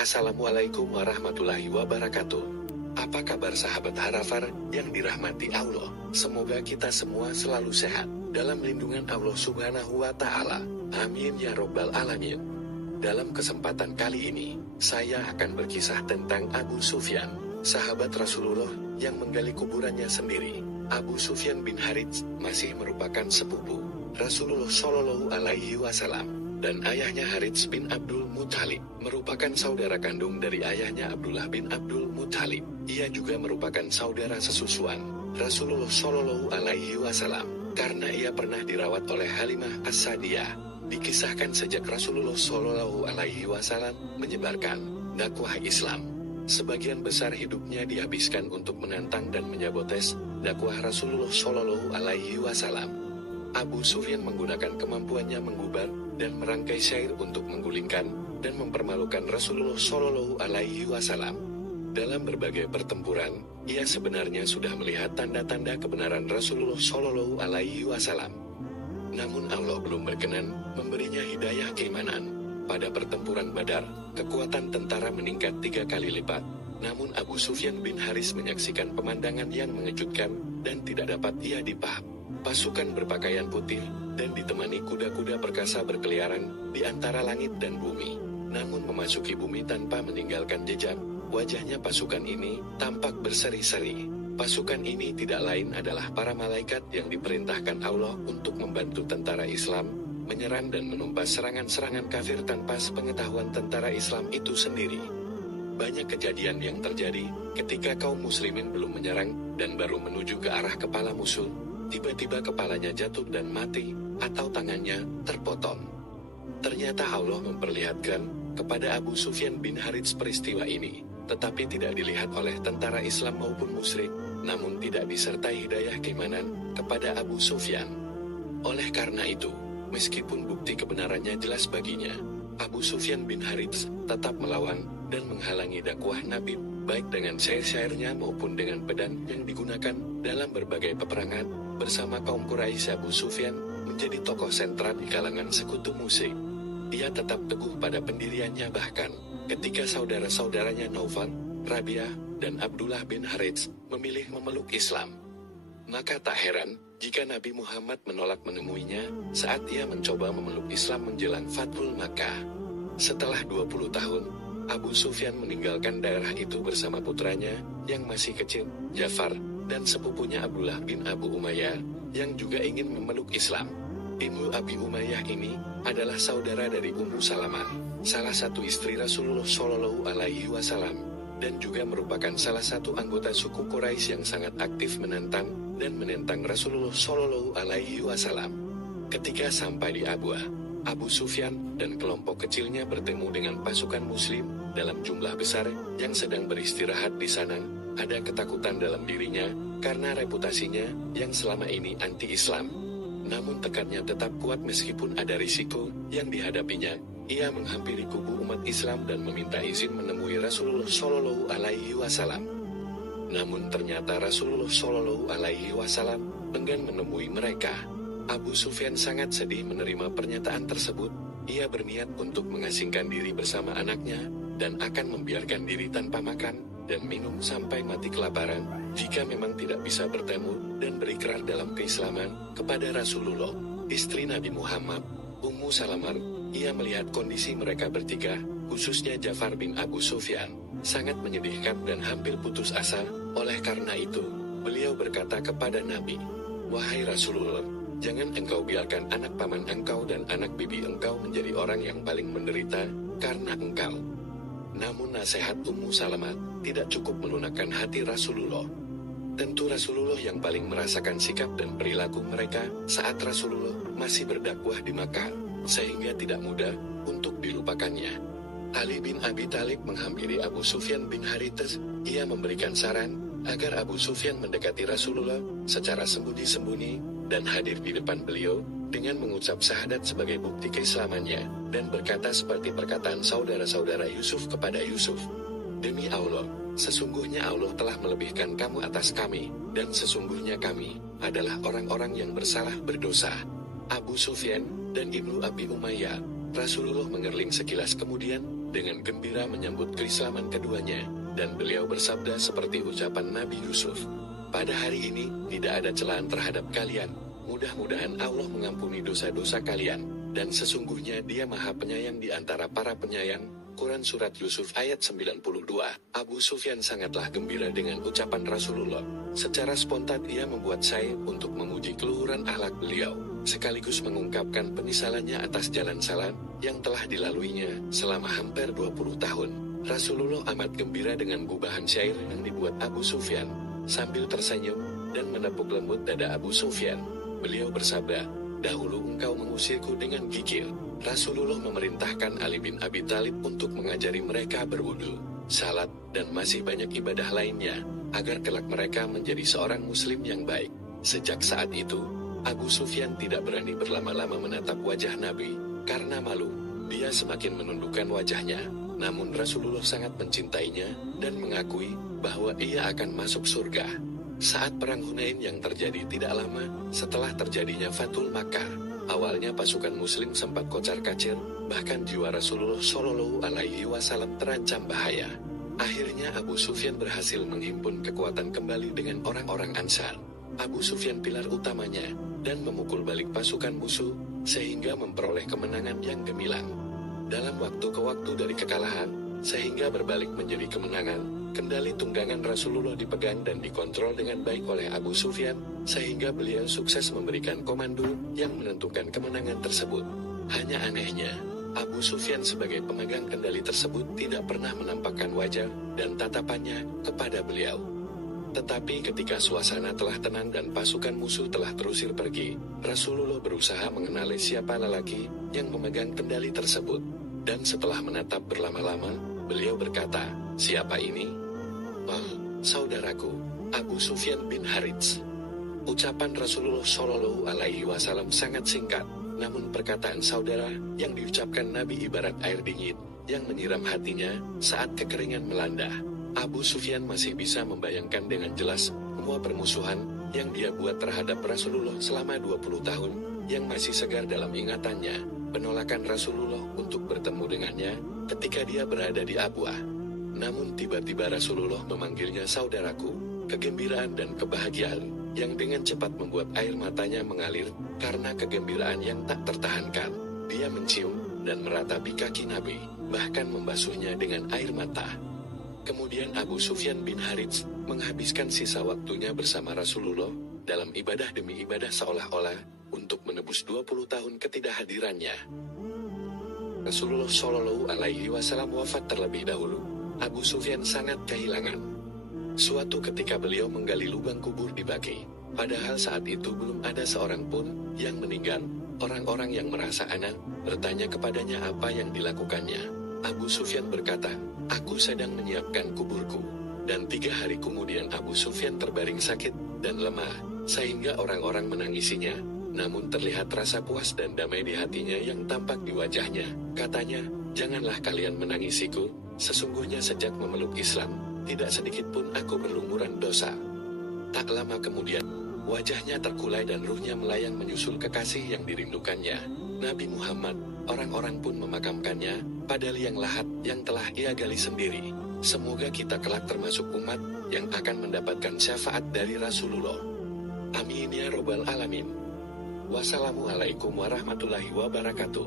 Assalamualaikum warahmatullahi wabarakatuh. Apa kabar sahabat Harafar yang dirahmati Allah? Semoga kita semua selalu sehat dalam lindungan Allah Subhanahu wa Ta'ala. Amin ya Robbal Alamin. Dalam kesempatan kali ini, saya akan berkisah tentang Abu Sufyan, sahabat Rasulullah yang menggali kuburannya sendiri. Abu Sufyan bin Harits masih merupakan sepupu Rasulullah Shallallahu Alaihi Wasallam. Dan ayahnya Harits bin Abdul Muthalib merupakan saudara kandung dari ayahnya Abdullah bin Abdul Muthalib. Ia juga merupakan saudara sesusuan Rasulullah Shallallahu Alaihi Wasallam karena ia pernah dirawat oleh Halimah As-Sadiyah. Dikisahkan sejak Rasulullah Shallallahu Alaihi Wasallam menyebarkan dakwah Islam, sebagian besar hidupnya dihabiskan untuk menantang dan menyabotes dakwah Rasulullah Shallallahu Alaihi Wasallam. Abu Sufyan menggunakan kemampuannya menggubar dan merangkai syair untuk menggulingkan dan mempermalukan Rasulullah Shallallahu Alaihi Wasallam. Dalam berbagai pertempuran, ia sebenarnya sudah melihat tanda-tanda kebenaran Rasulullah Shallallahu Alaihi Wasallam. Namun Allah belum berkenan memberinya hidayah keimanan. Pada pertempuran Badar, kekuatan tentara meningkat 3 kali lipat. Namun Abu Sufyan bin Haris menyaksikan pemandangan yang mengejutkan dan tidak dapat ia dipaham. Pasukan berpakaian putih dan ditemani kuda-kuda perkasa berkeliaran di antara langit dan bumi. Namun memasuki bumi tanpa meninggalkan jejak, wajahnya pasukan ini tampak berseri-seri. Pasukan ini tidak lain adalah para malaikat yang diperintahkan Allah untuk membantu tentara Islam menyerang dan menumpas serangan-serangan kafir tanpa sepengetahuan tentara Islam itu sendiri. Banyak kejadian yang terjadi ketika kaum muslimin belum menyerang dan baru menuju ke arah kepala musuh. Tiba-tiba kepalanya jatuh dan mati, atau tangannya terpotong. Ternyata Allah memperlihatkan kepada Abu Sufyan bin Harits peristiwa ini, tetapi tidak dilihat oleh tentara Islam maupun musyrik, namun tidak disertai hidayah keimanan kepada Abu Sufyan. Oleh karena itu, meskipun bukti kebenarannya jelas baginya, Abu Sufyan bin Harits tetap melawan dan menghalangi dakwah Nabi, baik dengan syair-syairnya maupun dengan pedang yang digunakan dalam berbagai peperangan. Bersama kaum Quraisy, Abu Sufyan menjadi tokoh sentral di kalangan sekutu musyrik. Ia tetap teguh pada pendiriannya, bahkan ketika saudara-saudaranya Naufal, Rabi'ah, dan Abdullah bin Harits memilih memeluk Islam. Maka tak heran jika Nabi Muhammad menolak menemuinya saat ia mencoba memeluk Islam menjelang Fathul Makkah. Setelah 20 tahun, Abu Sufyan meninggalkan daerah itu bersama putranya yang masih kecil, Ja'far, dan sepupunya Abdullah bin Abu Umayyah, yang juga ingin memeluk Islam. Ibnu Abi Umayyah ini adalah saudara dari Ummu Salamah, salah satu istri Rasulullah Shallallahu Alaihi Wasallam, dan juga merupakan salah satu anggota suku Quraisy yang sangat aktif menentang Rasulullah Shallallahu Alaihi Wasallam. Ketika sampai di Abwa, Abu Sufyan dan kelompok kecilnya bertemu dengan pasukan Muslim dalam jumlah besar yang sedang beristirahat di sana. Ada ketakutan dalam dirinya karena reputasinya yang selama ini anti-Islam. Namun tekadnya tetap kuat meskipun ada risiko yang dihadapinya. Ia menghampiri kubu umat Islam dan meminta izin menemui Rasulullah Shallallahu Alaihi Wasallam. Namun ternyata Rasulullah Shallallahu Alaihi Wasallam enggan menemui mereka. Abu Sufyan sangat sedih menerima pernyataan tersebut. Ia berniat untuk mengasingkan diri bersama anaknya dan akan membiarkan diri tanpa makan dan minum sampai mati kelaparan, jika memang tidak bisa bertemu dan berikrar dalam keislaman kepada Rasulullah. Istri Nabi Muhammad, Ummu Salamah, ia melihat kondisi mereka bertiga, khususnya Ja'far bin Abu Sufyan, sangat menyedihkan dan hampir putus asa. Oleh karena itu, beliau berkata kepada Nabi, "Wahai Rasulullah, jangan engkau biarkan anak paman engkau dan anak bibi engkau menjadi orang yang paling menderita karena engkau." Namun nasihat Ummu Salamah tidak cukup melunakkan hati Rasulullah. Tentu Rasulullah yang paling merasakan sikap dan perilaku mereka saat Rasulullah masih berdakwah di Makkah, sehingga tidak mudah untuk dilupakannya. Ali bin Abi Thalib menghampiri Abu Sufyan bin Harits. Ia memberikan saran agar Abu Sufyan mendekati Rasulullah secara sembunyi-sembunyi dan hadir di depan beliau dengan mengucap syahadat sebagai bukti keislamannya, dan berkata seperti perkataan saudara-saudara Yusuf kepada Yusuf, "Demi Allah, sesungguhnya Allah telah melebihkan kamu atas kami, dan sesungguhnya kami adalah orang-orang yang bersalah berdosa." Abu Sufyan dan Ibnu Abi Umayyah Rasulullah mengerling sekilas kemudian, dengan gembira menyambut keislaman keduanya, dan beliau bersabda seperti ucapan Nabi Yusuf. Pada hari ini, tidak ada celaan terhadap kalian, mudah-mudahan Allah mengampuni dosa-dosa kalian, dan sesungguhnya Dia Maha Penyayang di antara para penyayang. Quran Surat Yusuf ayat 92. Abu Sufyan sangatlah gembira dengan ucapan Rasulullah. Secara spontan ia membuat syair untuk memuji keluhuran akhlak beliau, sekaligus mengungkapkan penyesalannya atas jalan salah yang telah dilaluinya selama hampir 20 tahun. Rasulullah amat gembira dengan gubahan syair yang dibuat Abu Sufyan. Sambil tersenyum dan menepuk lembut dada Abu Sufyan, beliau bersabda, "Dahulu engkau mengusirku dengan gigil." Rasulullah memerintahkan Ali bin Abi Thalib untuk mengajari mereka berwudu, salat, dan masih banyak ibadah lainnya, agar kelak mereka menjadi seorang muslim yang baik. Sejak saat itu, Abu Sufyan tidak berani berlama-lama menatap wajah Nabi, karena malu. Dia semakin menundukkan wajahnya, namun Rasulullah sangat mencintainya, dan mengakui bahwa ia akan masuk surga. Saat perang Hunain yang terjadi tidak lama setelah terjadinya Fathul Makkah, awalnya pasukan muslim sempat kocar-kacir, bahkan jiwa Rasulullah Shallallahu Alaihi Wasallam terancam bahaya. Akhirnya Abu Sufyan berhasil menghimpun kekuatan kembali dengan orang-orang Ansar. Abu Sufyan pilar utamanya, dan memukul balik pasukan musuh, sehingga memperoleh kemenangan yang gemilang. Dalam waktu ke waktu dari kekalahan, sehingga berbalik menjadi kemenangan, kendali tunggangan Rasulullah dipegang dan dikontrol dengan baik oleh Abu Sufyan, sehingga beliau sukses memberikan komando yang menentukan kemenangan tersebut. Hanya anehnya, Abu Sufyan sebagai pemegang kendali tersebut tidak pernah menampakkan wajah dan tatapannya kepada beliau. Tetapi ketika suasana telah tenang dan pasukan musuh telah terusir pergi, Rasulullah berusaha mengenali siapa lelaki yang memegang kendali tersebut. Dan setelah menatap berlama-lama, beliau berkata, "Siapa ini?" "Oh, saudaraku, Abu Sufyan bin Harits." Ucapan Rasulullah Shallallahu Alaihi Wasallam sangat singkat, namun perkataan saudara yang diucapkan Nabi ibarat air dingin yang menyiram hatinya saat kekeringan melanda. Abu Sufyan masih bisa membayangkan dengan jelas semua permusuhan yang dia buat terhadap Rasulullah selama 20 tahun, yang masih segar dalam ingatannya, penolakan Rasulullah untuk bertemu dengannya ketika dia berada di Abwah. Namun tiba-tiba Rasulullah memanggilnya saudaraku, kegembiraan dan kebahagiaan yang dengan cepat membuat air matanya mengalir karena kegembiraan yang tak tertahankan. Dia mencium dan meratapi kaki Nabi, bahkan membasuhnya dengan air mata. Kemudian Abu Sufyan bin Harits menghabiskan sisa waktunya bersama Rasulullah dalam ibadah demi ibadah seolah-olah untuk menebus 20 tahun ketidakhadirannya. Rasulullah Shallallahu Alaihi Wasallam wafat terlebih dahulu. Abu Sufyan sangat kehilangan. Suatu ketika beliau menggali lubang kubur di Baqi. Padahal saat itu belum ada seorang pun yang meninggal. Orang-orang yang merasa aneh bertanya kepadanya apa yang dilakukannya. Abu Sufyan berkata, "Aku sedang menyiapkan kuburku." Dan 3 hari kemudian Abu Sufyan terbaring sakit dan lemah, sehingga orang-orang menangisinya. Namun terlihat rasa puas dan damai di hatinya yang tampak di wajahnya. Katanya, "Janganlah kalian menangisiku, sesungguhnya sejak memeluk Islam, tidak sedikit pun aku berlumuran dosa." Tak lama kemudian, wajahnya terkulai dan ruhnya melayang menyusul kekasih yang dirindukannya, Nabi Muhammad. Orang-orang pun memakamkannya pada liang lahat yang telah ia gali sendiri. Semoga kita kelak termasuk umat yang akan mendapatkan syafaat dari Rasulullah. Amin ya robbal alamin. Wassalamualaikum warahmatullahi wabarakatuh.